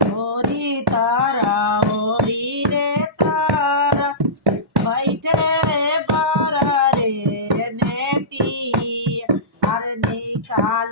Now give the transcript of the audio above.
হরি তারা হরি রে তারা বাইটে বারা রে নেতি আর নিকাল